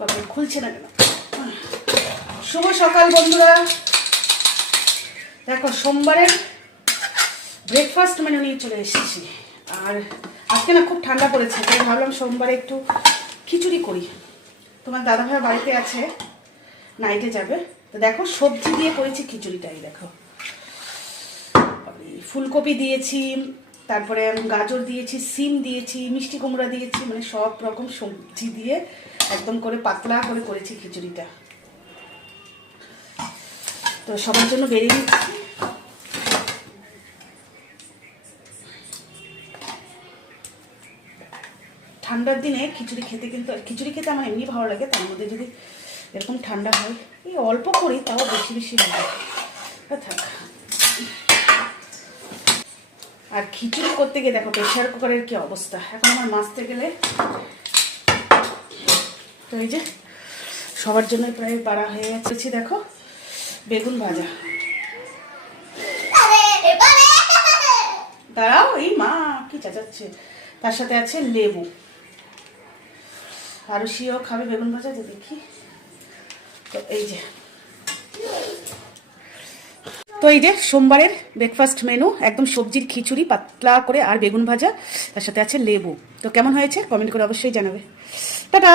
বাবা খুলছে না কেন? শুভ সকাল বন্ধুরা, দেখো সোমবারের ব্রেকফাস্ট মেনু নিয়ে চলে এসেছি। আর আজকে না খুব ঠান্ডা পড়েছে, তাই ভাবলাম সোমবারে একটু খিচুড়ি করি। তোমার দাদাভাই বাড়িতে আছে, নাইটে যাবে, তো দেখো সবজি দিয়ে করেছি খিচুড়িটাই। দেখো ফুলকপি দিয়েছি, তারপরে গাজর দিয়েছি, সিম দিয়েছি, মিষ্টি কুমড়া দিয়েছি, মানে সব রকম সবজি দিয়ে একদম করে পাতলা করে করেছি খিচুড়িটা। তো সবার জন্য বেরিয়ে নিচ্ছি। ঠান্ডার দিনে খিচুড়ি খেতে, কিন্তু খিচুড়ি খেতে আমার এমনি ভালো লাগে, তার মধ্যে যদি এরকম ঠান্ডা হয়, এই অল্প করি তাও বেশি বেশি লাগে থাক। আর খিচুড়ি করতে গিয়ে দেখো প্রেশার কুকারের কি অবস্থা, এখন আমার মাজতে গেলে। তো এই যে সবার জন্য প্রায় বাড়া হয়ে গেছে। দেখো বেগুন ভাজা, দাঁড়াও এই মা কি চাচাচ্ছে, তার সাথে আছে লেবু। আরো শিও খাবে বেগুন ভাজা, যে দেখি। তো এই যে সোমবারের ব্রেকফাস্ট মেনু, একদম সবজির খিচুড়ি পাতলা করে আর বেগুন ভাজা, তার সাথে আছে লেবু। তো কেমন হয়েছে কমেন্ট করে অবশ্যই জানাবে। টাটা।